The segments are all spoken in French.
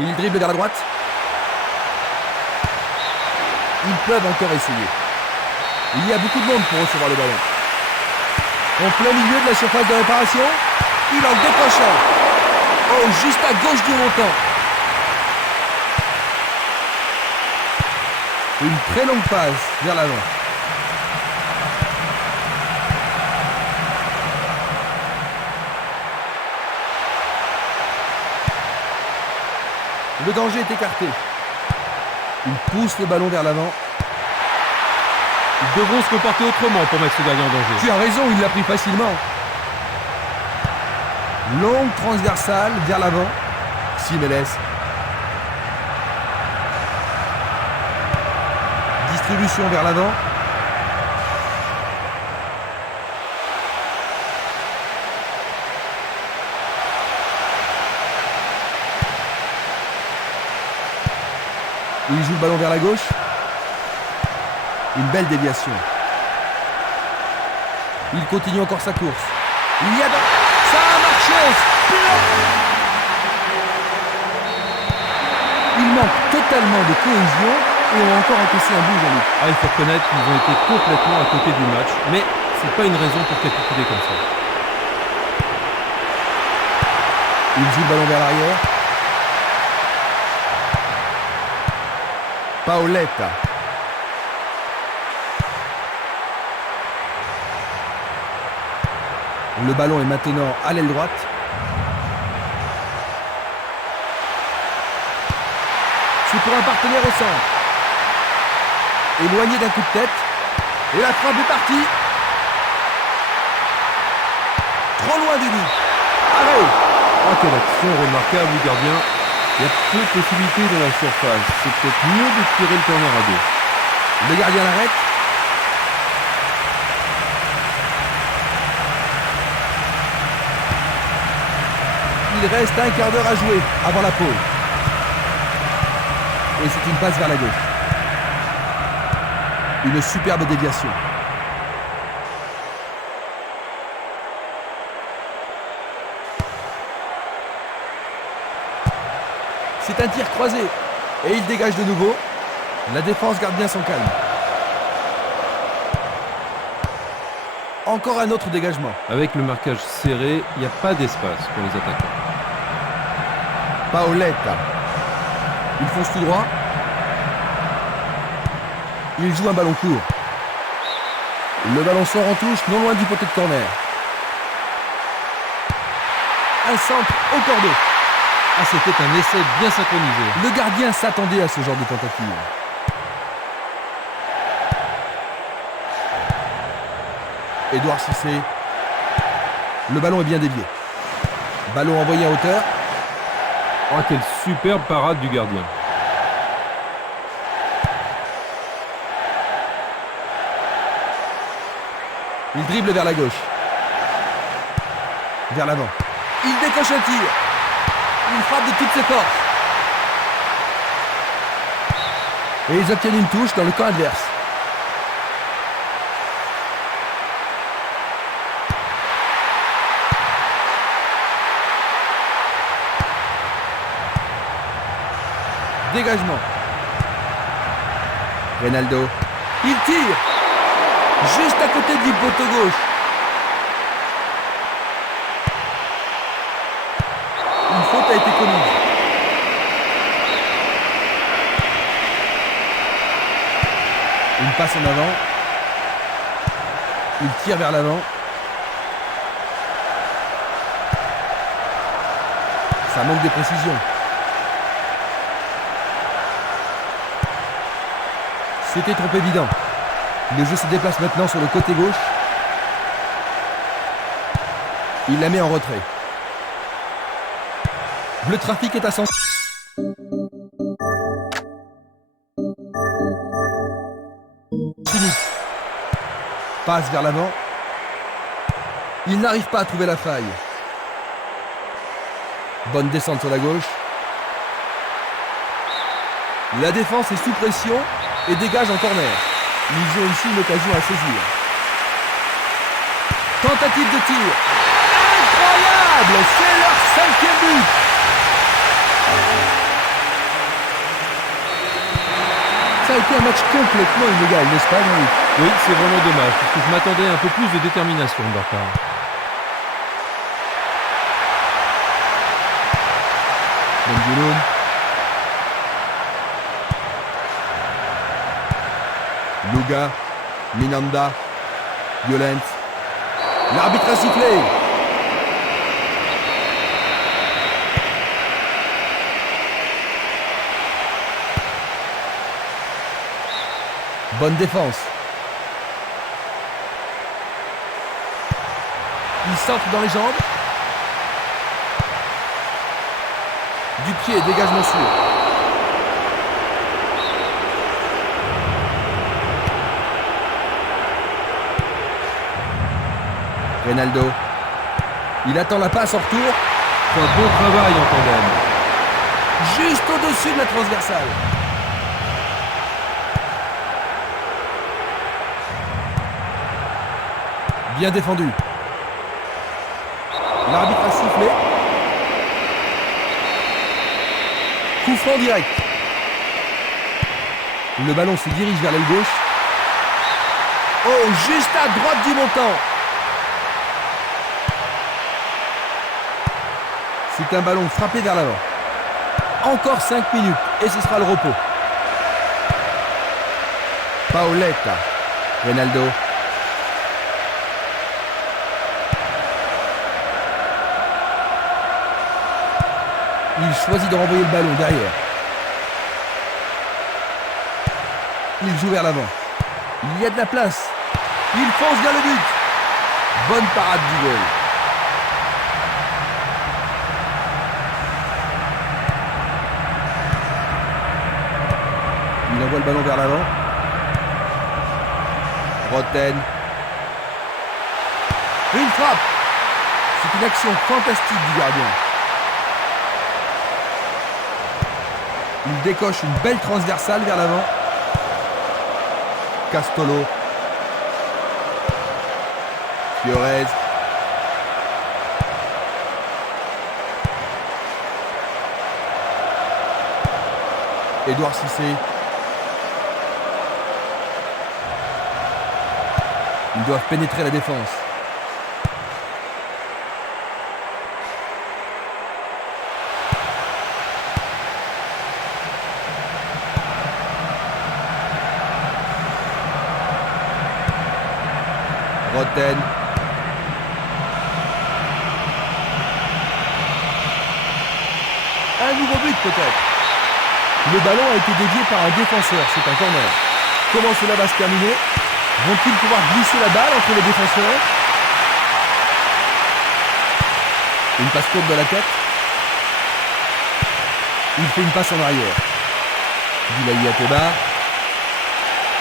Il dribble vers la droite. Ils peuvent encore essayer. Il y a beaucoup de monde pour recevoir le ballon. En plein milieu de la surface de réparation, il en décroche un. Oh, juste à gauche du montant. Une très longue passe vers l'avant. Le danger est écarté. Il pousse le ballon vers l'avant. Ils devront se comporter autrement pour mettre ce gardien en danger. Tu as raison, il l'a pris facilement. Longue transversale vers l'avant. Simeles. Distribution vers l'avant. Il joue le ballon vers la gauche. Une belle déviation. Il continue encore sa course. Il y a... Ça a marché. Il manque totalement de cohésion et ont encore encaissé un but, Jean-Luc. Il faut reconnaître qu'ils ont été complètement à côté du match, mais c'est pas une raison pour capituler comme ça. Il joue le ballon vers l'arrière. Paoletta. Le ballon est maintenant à l'aile droite. C'est pour un partenaire au centre. Éloigné d'un coup de tête. Et la frappe est partie. Trop loin du but. Arrêt. Quelle action remarquable du gardien. Il y a peu de possibilités dans la surface. C'est peut-être mieux de tirer le corner à deux. Le gardien l'arrête. Il reste un quart d'heure à jouer avant la pause. Et c'est une passe vers la gauche. Une superbe déviation. C'est un tir croisé. Et il dégage de nouveau. La défense garde bien son calme. Encore un autre dégagement. Avec le marquage serré, il n'y a pas d'espace pour les attaquants. Paoletta. Il fonce tout droit. Il joue un ballon court. Le ballon sort en touche, non loin du poteau de corner. Un centre au cordeau. C'était un essai bien synchronisé. Le gardien s'attendait à ce genre de tentative. Édouard Cissé. Le ballon est bien dévié. Ballon envoyé en hauteur. Quelle superbe parade du gardien. Il dribble vers la gauche. Vers l'avant. Il décoche un tir. Il frappe de toutes ses forces. Et ils obtiennent une touche dans le camp adverse. Dégagement. Reynaldo. Il tire. Juste à côté du poteau gauche. Une faute a été commise. Une passe en avant. Il tire vers l'avant. Ça manque de précision. C'était trop évident. Le jeu se déplace maintenant sur le côté gauche. Il la met en retrait. Le trafic est à 100. Fini. Passe vers l'avant. Il n'arrive pas à trouver la faille. Bonne descente sur la gauche. La défense est sous pression et dégage en corner. Ils ont ici une occasion à saisir. Tentative de tir. Incroyable! C'est leur 5e but! été un match complètement inégal, n'est-ce pas, Jean-Luc? Oui, c'est vraiment dommage, parce que je m'attendais à un peu plus de détermination de leur part. Benjeloun. Luga, Minanda, Violent. L'arbitre a sifflé. Bonne défense. Il centre dans les jambes. Du pied, dégagement sûr. Reynaldo. Il attend la passe en retour. Un bon travail en tandem. Juste au-dessus de la transversale. Bien défendu. L'arbitre a sifflé. Coup franc direct. Le ballon se dirige vers l'aile gauche. Oh, juste à droite du montant. C'est un ballon frappé vers l'avant. Encore 5 minutes et ce sera le repos. Paoletta. Reynaldo. Il choisit de renvoyer le ballon derrière. Il joue vers l'avant. Il y a de la place. Il fonce vers le but. Bonne parade du goal. Il envoie le ballon vers l'avant. Roten. Une frappe. C'est une action fantastique du gardien. Il décoche une belle transversale vers l'avant. Castolo. Fiorez. Édouard Cissé. Ils doivent pénétrer la défense. Roten. Un nouveau but peut-être. Le ballon a été dévié par un défenseur, c'est un corner. Comment cela va se terminer? Vont-ils pouvoir glisser la balle entre les défenseurs? Une passe courte de la tête. Il fait une passe en arrière. Dilaï Ateba.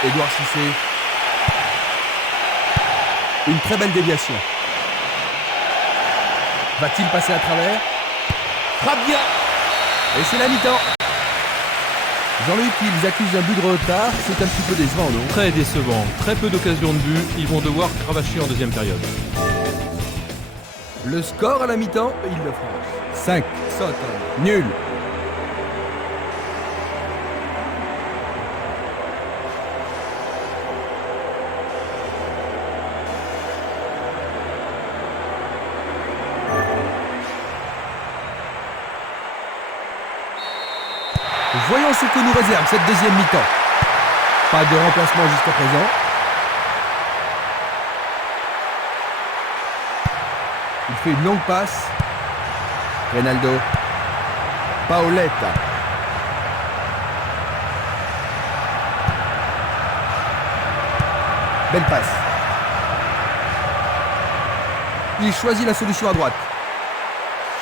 Édouard Cissé. Une très belle déviation. Va-t-il passer à travers? Frappe bien. Et c'est la mi-temps. Jean-Luc, ils accusent un but de retard. C'est un petit peu décevant, non? Très décevant. Très peu d'occasions de but. Ils vont devoir cravacher en deuxième période. Le score à la mi-temps, Île-de-France. 5. Saute. Nul. Voyons ce que nous réserve cette deuxième mi-temps. Pas de remplacement jusqu'à présent. Il fait une longue passe. Reynaldo. Paoletta. Belle passe. Il choisit la solution à droite.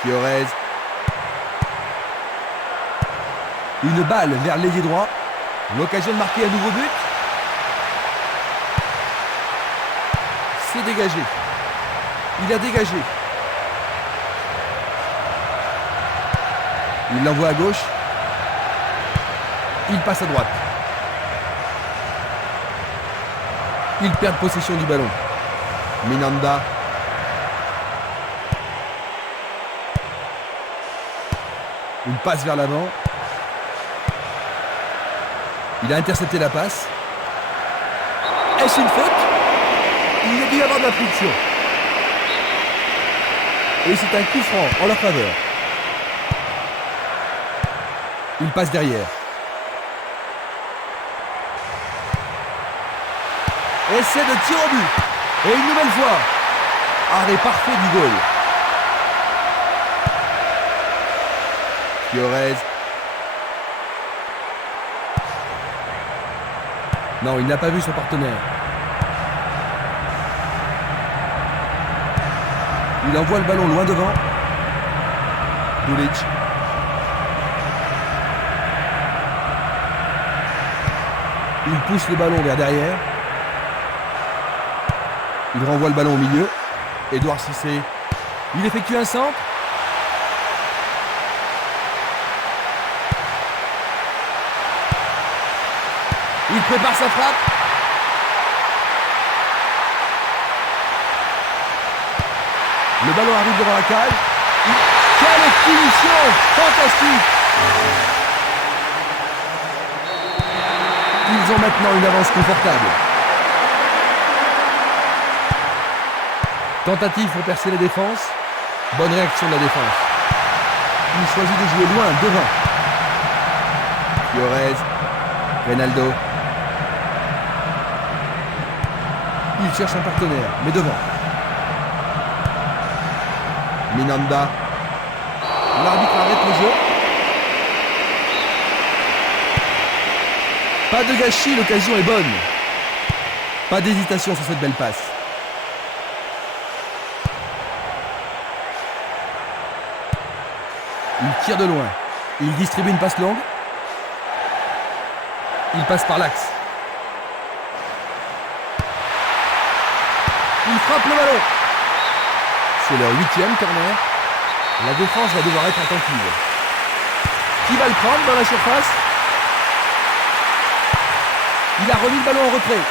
Fiorez. Une balle vers l'ailier droit. L'occasion de marquer un nouveau but. C'est dégagé. Il a dégagé. Il l'envoie à gauche. Il passe à droite. Il perd possession du ballon. Minanda. Une passe vers l'avant. Il a intercepté la passe. Est-ce une faute? Il y a dû y avoir de la friction. Et c'est un coup franc en leur faveur. Il passe derrière. Essai de tir au but. Et une nouvelle fois. Arrêt parfait du goal. Fiorez. Non, il n'a pas vu son partenaire. Il envoie le ballon loin devant. Dulic. Il pousse le ballon vers derrière. Il renvoie le ballon au milieu. Édouard Cissé. Il effectue un centre. Il prépare sa frappe. Le ballon arrive devant la cage. Quelle finition fantastique! Ils ont maintenant une avance confortable. Tentative pour percer la défense. Bonne réaction de la défense. Il choisit de jouer loin, devant. Fiorez. Reynaldo. Il cherche un partenaire, mais devant. Minanda. L'arbitre arrête le jeu. Pas de gâchis, l'occasion est bonne. Pas d'hésitation sur cette belle passe. Il tire de loin. Il distribue une passe longue. Il passe par l'axe. Il frappe le ballon. C'est leur 8e corner. La défense va devoir être attentive. Qui va le prendre dans la surface? Il a remis le ballon en retrait.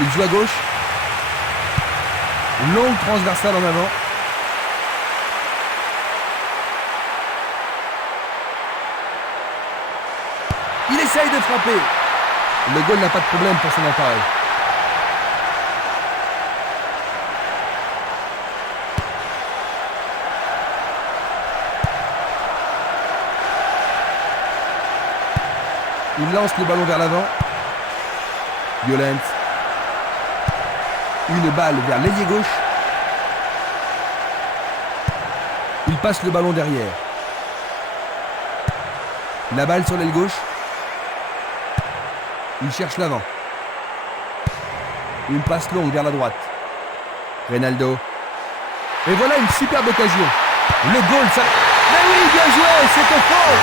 Il joue à gauche. Longue transversale en avant. Il essaye de frapper. Le goal n'a pas de problème pour son appareil. Il lance le ballon vers l'avant. Violent. Une balle vers l'ailier gauche. Il passe le ballon derrière. La balle sur l'aile gauche. Il cherche l'avant. Une passe longue vers la droite. Reynaldo. Et voilà une superbe occasion. Le goal, ça... Mais oui, bien joué, c'est au fond.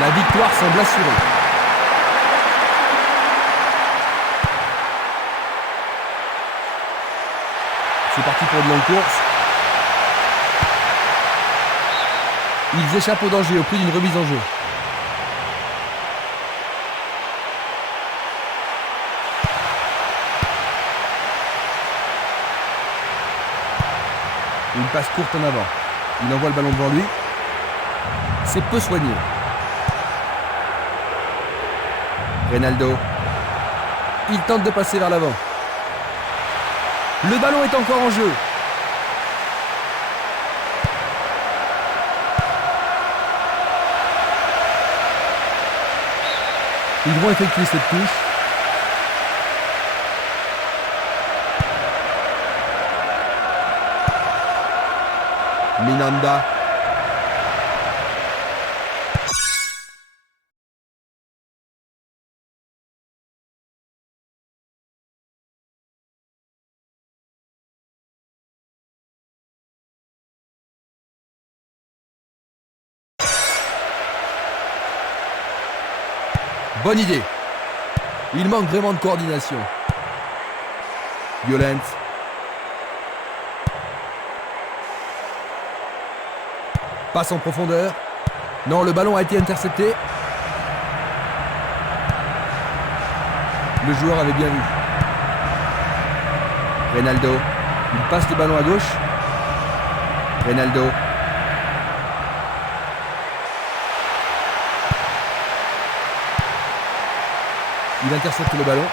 La victoire semble assurée. C'est parti pour une longue course. Ils échappent au danger au prix d'une remise en jeu. Une passe courte en avant. Il envoie le ballon devant lui. C'est peu soigné. Reynaldo. Il tente de passer vers l'avant. Le ballon est encore en jeu. Ils vont effectuer cette touche. Minanda. Bonne idée. Il manque vraiment de coordination. Violent. Passe en profondeur. Non, le ballon a été intercepté. Le joueur avait bien vu. Reynaldo. Il passe le ballon à gauche. Reynaldo. Il intercepte le ballon.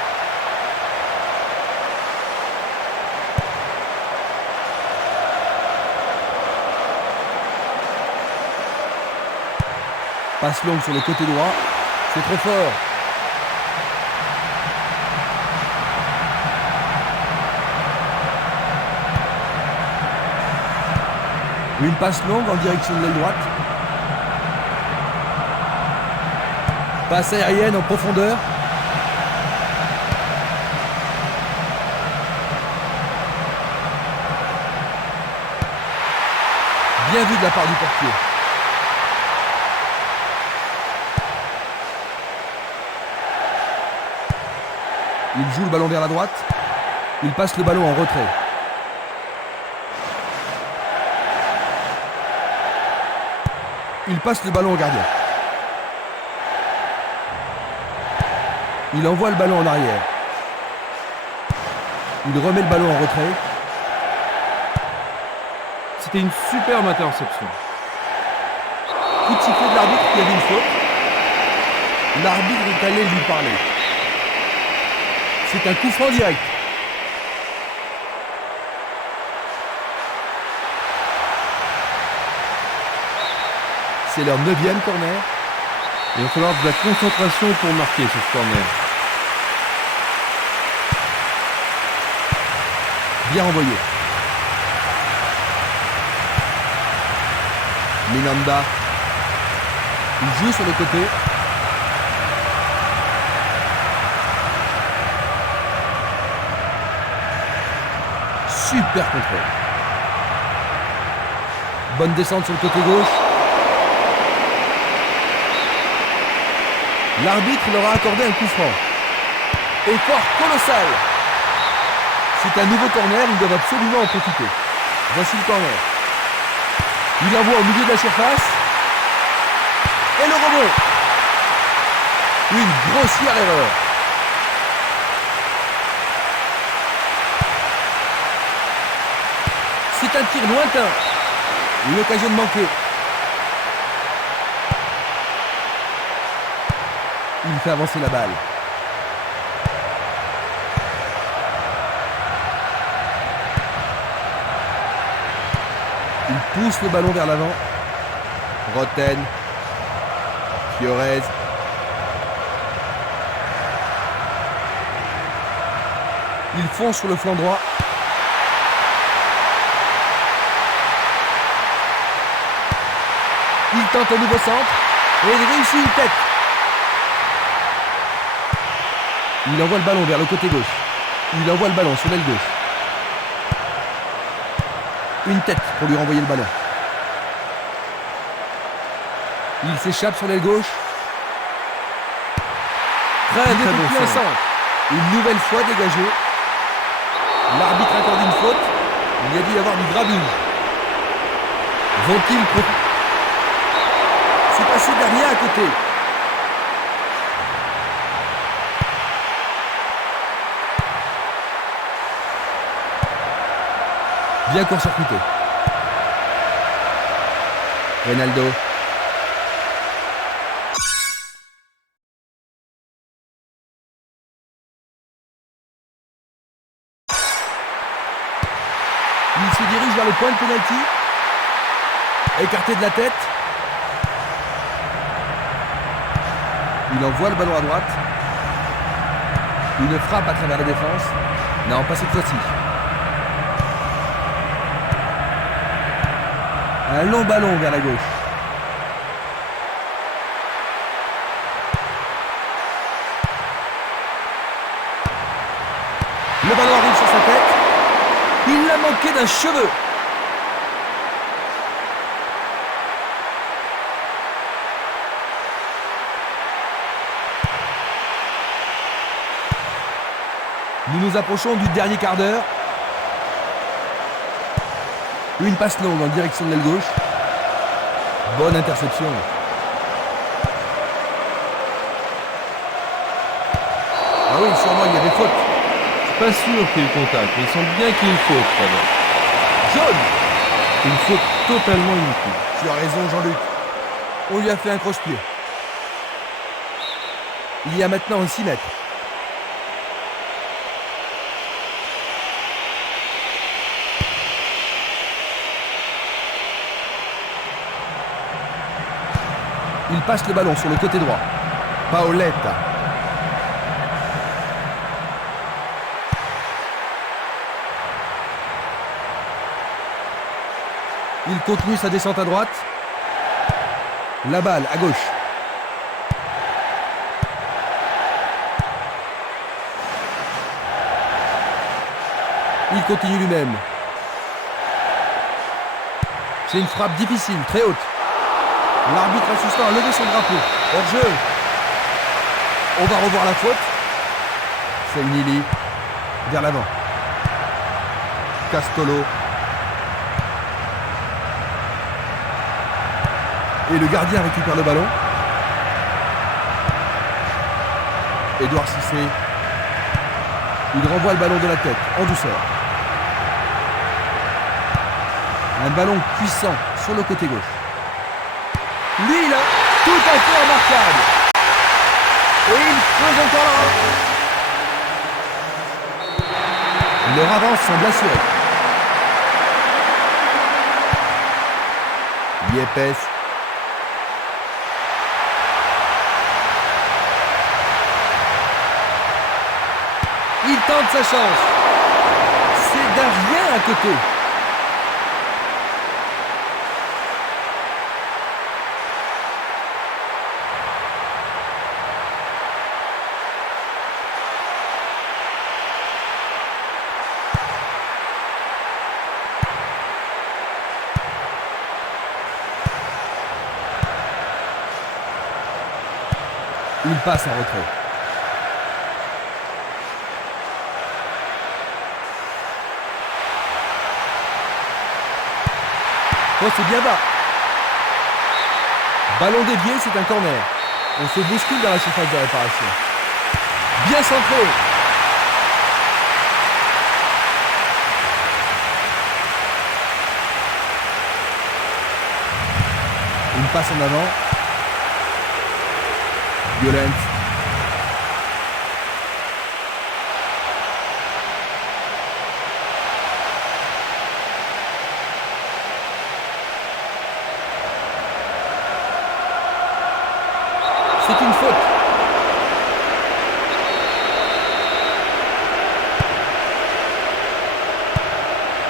Passe longue sur le côté droit. C'est trop fort. Une passe longue en direction de l'aile droite. Passe aérienne en profondeur. Bien vu de la part du portier. Il joue le ballon vers la droite. Il passe le ballon en retrait. Il passe le ballon au gardien. Il envoie le ballon en arrière. Il remet le ballon en retrait. C'était une superbe interception. Coup de sifflet de l'arbitre qui avait une faute. L'arbitre est allé lui parler. C'est un coup franc direct. C'est leur 9e corner. Il va falloir de la concentration pour marquer sur ce corner. Bien envoyé. Minanda. Il joue sur le côté. Super contrôle. Bonne descente sur le côté gauche. L'arbitre leur a accordé un coup franc. Effort colossal. C'est un nouveau corner, ils doivent absolument en profiter. Voici le corner. Il envoie au milieu de la surface. Et le rebond. Une grossière erreur. C'est un tir lointain. Une occasion de manquer. Il fait avancer la balle. Il pousse le ballon vers l'avant. Roten. Fiorez. Il fonce sur le flanc droit. Il tente un nouveau centre. Et il réussit une tête. Il envoie le ballon vers le côté gauche. Il envoie le ballon sur l'aile gauche. Une tête pour lui renvoyer le ballon. Il s'échappe sur l'aile gauche. Très bien centre. Une nouvelle fois dégagé. L'arbitre accorde une faute. Il y a dû y avoir du grabuge. Vont-ils profiter? C'est passé derrière à côté. Bien court-circuité. Ronaldo. Il se dirige vers le point de pénalty. Écarté de la tête. Il envoie le ballon à droite. Une frappe à travers la défense. Non, pas cette fois-ci. Un long ballon vers la gauche. Le ballon arrive sur sa tête. Il l'a manqué d'un cheveu. Nous nous approchons du dernier quart d'heure. Une passe longue en direction de l'aile gauche. Bonne interception. Ah oui, sûrement il y avait faute. Je suis pas sûr qu'il y ait eu contact, mais il semble bien qu'il y ait une faute. Jaune. Une faute totalement inutile. Tu as raison, Jean-Luc. On lui a fait un croche-pied. Il y a maintenant un 6 mètres. Il passe le ballon sur le côté droit. Paoletta. Il continue sa descente à droite. La balle à gauche. Il continue lui-même. C'est une frappe difficile, très haute. L'arbitre assistant a levé son drapeau. Hors-jeu. On va revoir la faute. Selnili. Vers l'avant. Castolo. Et le gardien récupère le ballon. Edouard Cissé. Il renvoie le ballon de la tête, en douceur. Un ballon puissant sur le côté gauche. Lui, là, tout à fait remarquable. Et il creuse encore là. Leur avance semble assurée. Yepes. Il tente sa chance. C'est d'un rien à côté. Il passe en retrait. Oh, c'est bien bas. Ballon dévié, c'est un corner. On se bouscule dans la surface de réparation. Bien centré. Une passe en avant. Violent. C'est une faute.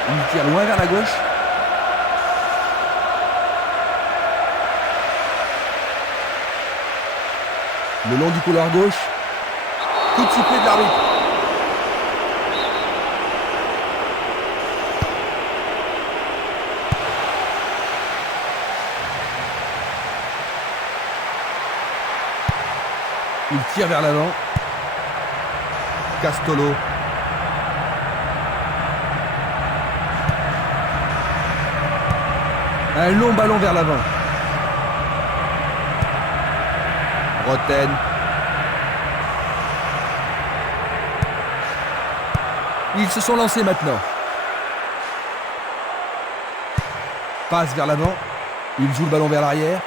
Il tire loin vers la gauche. Le long du couloir gauche. Coup de sifflet de l'arbitre. Il tire vers l'avant. Castolo. Un long ballon vers l'avant. Roten. Ils se sont lancés maintenant. Passe vers l'avant. Il joue le ballon vers l'arrière.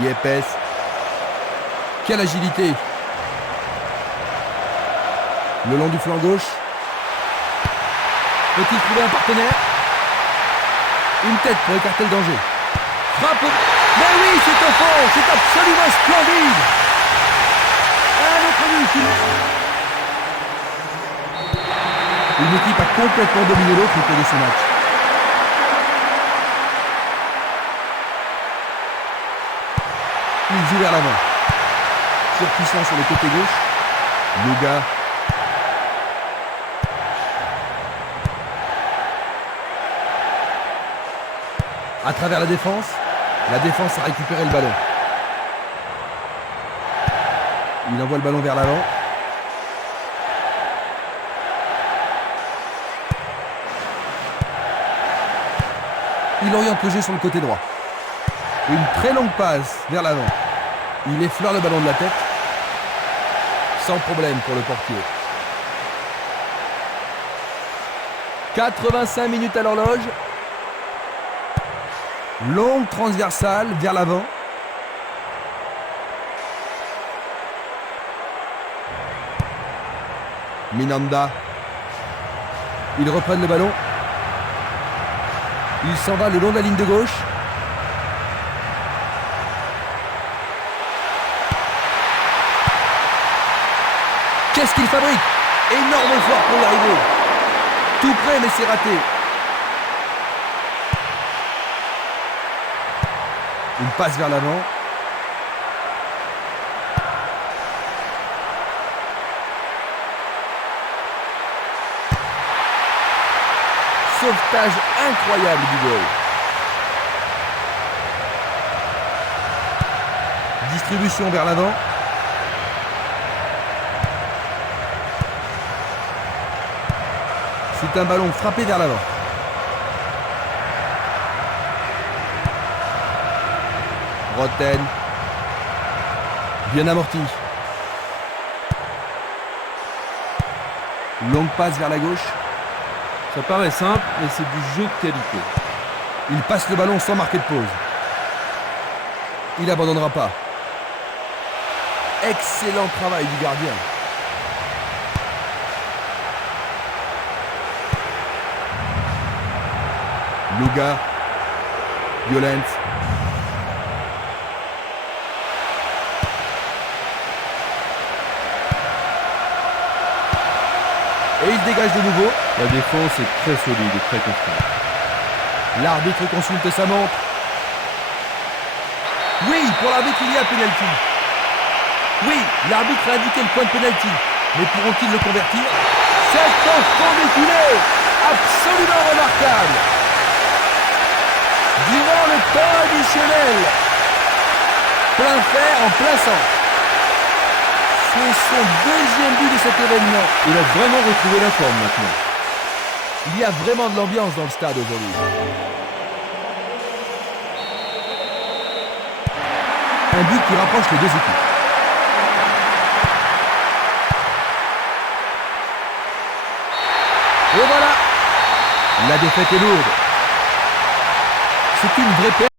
Yepes. Quelle agilité. Le long du flanc gauche. Peut-il trouver un partenaire? Une tête pour écarter le danger. Frappe. Mais oui, c'est au fond. C'est absolument splendide. Un autre but. Une équipe a complètement dominé l'autre au cours de ce match. Il joue vers l'avant. Surpuissant sur le côté gauche. Luga. À travers la défense a récupéré le ballon. Il envoie le ballon vers l'avant. Il oriente le jeu sur le côté droit. Une très longue passe vers l'avant. Il effleure le ballon de la tête. Sans problème pour le portier. 85 minutes à l'horloge. Longue transversale vers l'avant. Minanda. Ils reprennent le ballon. Il s'en va le long de la ligne de gauche. Qu'est-ce qu'il fabrique? Énorme effort pour y arriver. Tout près, mais c'est raté. Une passe vers l'avant. Sauvetage incroyable du goal. Distribution vers l'avant. C'est un ballon frappé vers l'avant. Roten. Bien amorti. Longue passe vers la gauche. Ça paraît simple, mais c'est du jeu de qualité. Il passe le ballon sans marquer de pause. Il n'abandonnera pas. Excellent travail du gardien. Luga. Violent. Et il dégage de nouveau. La défense est très solide et très constante. L'arbitre consulte sa montre. Oui, pour l'arbitre, il y a pénalty. Oui, l'arbitre a indiqué le point de pénalty. Mais pourront-ils le convertir? C'est un fond défilé absolument remarquable. Durant le temps additionnel. Plein fer en plein centre. C'est son deuxième but de cet événement. Il a vraiment retrouvé la forme maintenant. Il y a vraiment de l'ambiance dans le stade aujourd'hui. Un but qui rapproche les deux équipes. Et voilà, la défaite est lourde. C'est une vraie perte.